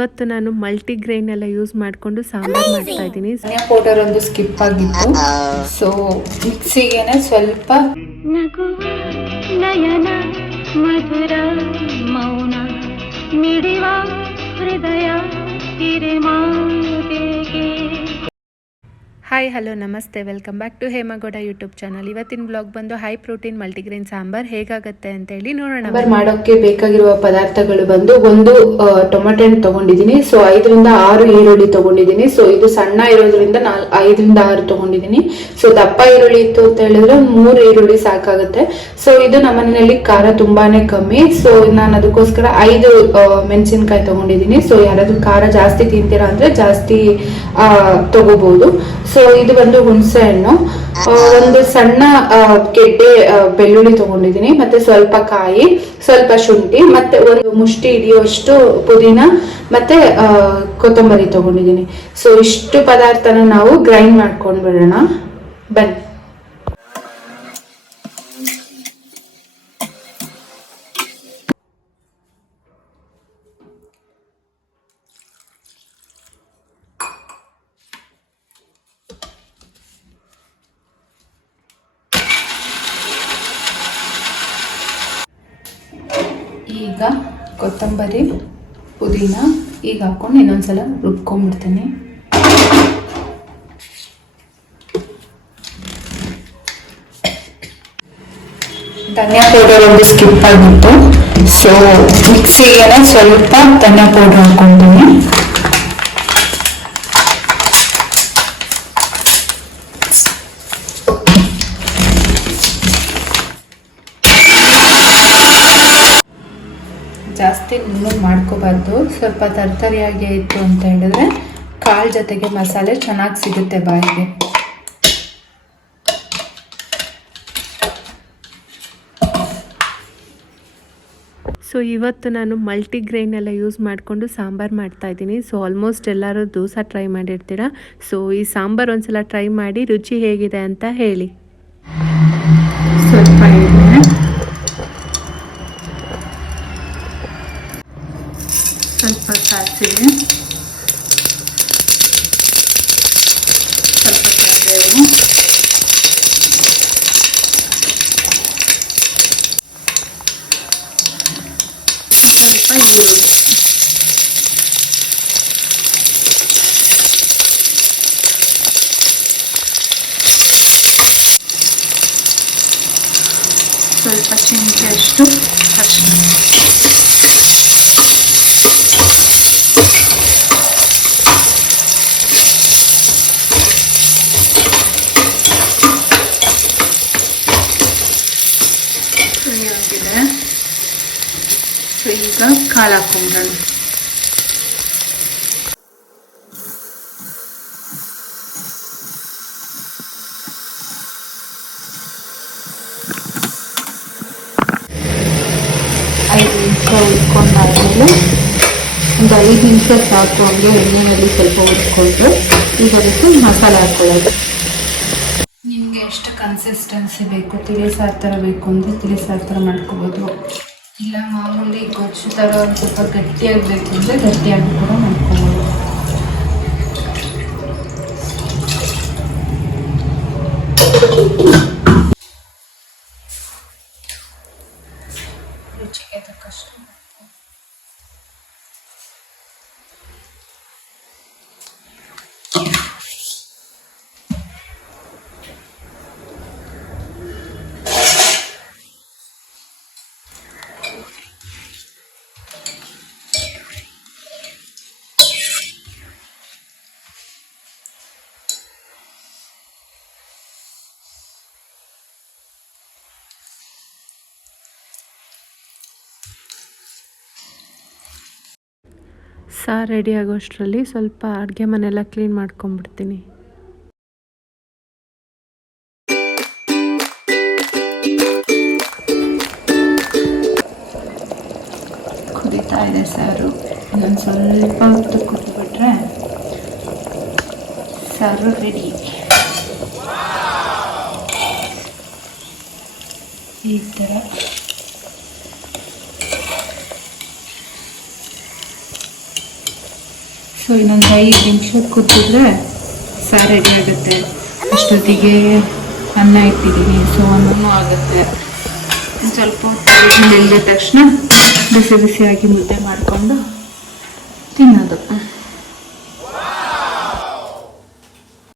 ಇವತ್ತು ನಾನು ಮಲ್ಟಿಗ್ರೈನ್ ಎಲ್ಲ ಯೂಸ್ ಮಾಡಿಕೊಂಡು ಸಾಂಬಾರ್ ಮಾಡ್ತಾ ಇದ್ದೀನಿ. ಧನಿಯಾ ಪೌಡರ್ ಒಂದು ಸ್ಕಿಪ್ ಆಗಿತ್ತು, ಸೊ ಮಿಕ್ಸಿಗೆನೆ ಸ್ವಲ್ಪ ನಯನ ಮಧುರ ಮೌನ ಮಿಡಿವ ಹೃದಯ ಹಿರಿಮಾತೆಗೆ. ಹಾಯ್ ಹಲೋ ನಮಸ್ತೆ, welcome back to Hemagowda YouTube channel. ಇವತ್ತಿನ ಬ್ಲಾಗ್ ಬಂದು ಹೈ ಪ್ರೋಟೀನ್ ಮಲ್ಟಿಗ್ರೈನ್ ಸಾಂಬಾರ್ ಹೇಗಾಗುತ್ತೆ ಅಂತ ಹೇಳಿ ನೋಡೋಣ. ಸಾಂಬಾರ್ ಮಾಡೋಕ್ಕೆ ಬೇಕಾಗಿರುವ ಪದಾರ್ಥಗಳು ಬಂದು ಒಂದು ಟೊಮೆಟೊ ಹಣ್ಣು ತಗೊಂಡಿದ್ದೀನಿ, ಸೊ 5 ರಿಂದ 6 ಈರುಳ್ಳಿ ತಗೊಂಡಿದ್ದೀನಿ. ಸೊ ಇದು ಸಣ್ಣ ಇರೋದ್ರಿಂದ 5 ರಿಂದ 6 ತಗೊಂಡಿದ್ದೀನಿ. ಸೊ ದಪ್ಪ ಈರುಳ್ಳಿ ಇತ್ತು ಅಂತ ಹೇಳಿದ್ರೆ 3 ಈರುಳ್ಳಿ ಸಾಕಾಗುತ್ತೆ. ಸೊ ಇದು ನಮ್ಮ ಮನೆಯಲ್ಲಿ ಖಾರ ತುಂಬಾನೇ ಕಮ್ಮಿ, ಸೊ ನಾನು ಅದಕ್ಕೋಸ್ಕರ 5 ಮೆಣಸಿನ್ಕಾಯಿ ತಗೊಂಡಿದ್ದೀನಿ. ಸೊ ಯಾರಾದ್ರೂ ಖಾರ ಜಾಸ್ತಿ ತಿಂತೀರಾ ಅಂದ್ರೆ ಜಾಸ್ತಿ ತಗೋಬಹುದು. ಸೊ ಇದು ಬಂದು ಹುಣಸೆ ಹಣ್ಣು, ಒಂದು ಸಣ್ಣ ಗೆಡ್ಡೆ ಬೆಳ್ಳುಳ್ಳಿ ತಗೊಂಡಿದ್ದೀನಿ, ಮತ್ತೆ ಸ್ವಲ್ಪ ಕಾಯಿ, ಸ್ವಲ್ಪ ಶುಂಠಿ, ಮತ್ತೆ ಒಂದು ಮುಷ್ಟಿ ಹಿಡಿಯುವಷ್ಟು ಪುದೀನ, ಮತ್ತೆ ಕೊತ್ತಂಬರಿ ತಗೊಂಡಿದ್ದೀನಿ. ಸೊ ಇಷ್ಟು ಪದಾರ್ಥನ ನಾವು ಗ್ರೈಂಡ್ ಮಾಡ್ಕೊಂಡು ಬಿಡೋಣ ಬನ್ನಿ. ಈಗ ಕೊತ್ತಂಬರಿ ಪುದೀನ ಈಗ ಹಾಕೊಂಡು ಇನ್ನೊಂದ್ಸಲ ರುಬ್ಕೊಂಡ್ಬಿಡ್ತೀನಿ. ಧನಿಯಾ ಪೌಡರ್ ಒಂದು ಸ್ಕಿಪ್ ಆಗಿತ್ತು, ಸೊ ಮಿಕ್ಸಿಗೆನೆ ಸ್ವಲ್ಪ ಧನಿಯಾ ಪೌಡರ್ ಹಾಕೊಂತೀನಿ. ಜಾಸ್ತಿ ನುಣ್ಣಗೆ ಮಾಡ್ಕೋಬಾರ್ದು, ಸ್ವಲ್ಪ ತರ್ತರಿಯಾಗಿ ಇತ್ತು ಅಂತ ಹೇಳಿದ್ರೆ ಕಾಳು ಜೊತೆಗೆ ಮಸಾಲೆ ಚೆನ್ನಾಗಿ ಸಿಗುತ್ತೆ ಬಾಯಿಗೆ. ಸೊ ಇವತ್ತು ನಾನು ಮಲ್ಟಿಗ್ರೈನ್ ಎಲ್ಲ ಯೂಸ್ ಮಾಡಿಕೊಂಡು ಸಾಂಬಾರು ಮಾಡ್ತಾ ಇದ್ದೀನಿ. ಸೊ ಆಲ್ಮೋಸ್ಟ್ ಎಲ್ಲರೂ ದೋಸೆ ಟ್ರೈ ಮಾಡಿರ್ತೀರ. ಸೊ ಈ ಸಾಂಬಾರು ಒಂದ್ಸಲ ಟ್ರೈ ಮಾಡಿ ರುಚಿ ಹೇಗಿದೆ ಅಂತ ಹೇಳಿ. ಸ್ವಲ್ಪ ಸ್ವಲ್ಪ ಸಾಸಿವೆ, ಸ್ವಲ್ಪ ಕರಿಬೇವು, ಸ್ವಲ್ಪ ಈರುಳ್ಳಿ, ಸ್ವಲ್ಪ ಚಿಂಟೆಯಷ್ಟು ಅರಿಶಿನ. ಈಗ ಕಾಳು ಹಾಕೊಂಡ್ಬಿಡೋಣ. ಉಟ್ಕೊಂಡಾದ್ಮೇಲೆ ಒಂದು 5 ನಿಮಿಷ ಸಾಕು, ಹಂಗೆ ಎಣ್ಣೆಯಲ್ಲಿ ಸ್ವಲ್ಪ ಹುರ್ಕೊಂಡು ಈಗ ಅದಕ್ಕೆ ಮಸಾಲೆ ಹಾಕೊಳ್ಳೋದು. ನಿಮಗೆ ಎಷ್ಟು ಕನ್ಸಿಸ್ಟೆನ್ಸಿ ಬೇಕು, ತಿಳಿಸಾರು ಥರ ಬೇಕು ಅಂದರೆ ತಿಳಿಸಾರು ಥರ ಮಾಡ್ಕೋಬೋದು, ಇಲ್ಲ ಮಾಮೂಲಿ ಗೊಜ್ಜು ಥರ ಒಂದು ಸ್ವಲ್ಪ ಗಟ್ಟಿಯಾಗಬೇಕು ಅಂದರೆ ಗಟ್ಟಿಯಾಗಿ ಕೂಡ ಮಾಡ್ಕೋಬೋದು. ರುಚಿಗೆ ತಕ್ಕಷ್ಟು ಸಾರು ರೆಡಿ ಆಗೋಷ್ಟರಲ್ಲಿ ಸ್ವಲ್ಪ ಅಡುಗೆ ಮನೆಯೆಲ್ಲ ಕ್ಲೀನ್ ಮಾಡ್ಕೊಂಡ್ಬಿಡ್ತೀನಿ. ಕುದೀತಾ ಇದೆ ಸಾರು, ಇನ್ನೊಂದು ಸ್ವಲ್ಪ ಹೊತ್ತು ಕುದಿಬಿಟ್ರೆ ಸಾರು ರೆಡಿ. ಈ ಥರ ಸೊ ಇನ್ನೊಂದು 5 ನಿಮಿಷ ಕುದಿದ್ರೆ ಸಾರು ರೆಡಿ ಆಗುತ್ತೆ. ಅಷ್ಟೊತ್ತಿಗೆ ಅನ್ನ ಇಟ್ಟಿದ್ದೀನಿ, ಸೊ ಅನ್ನನೂ ಆಗುತ್ತೆ. ಸ್ವಲ್ಪ ಹೊತ್ತು ನಿಲ್ಲಿದ ತಕ್ಷಣ ಬಿಸಿ ಬಿಸಿಯಾಗಿ ಮುದ್ದೆ ಮಾಡಿಕೊಂಡು ತಿನ್ನೋದು.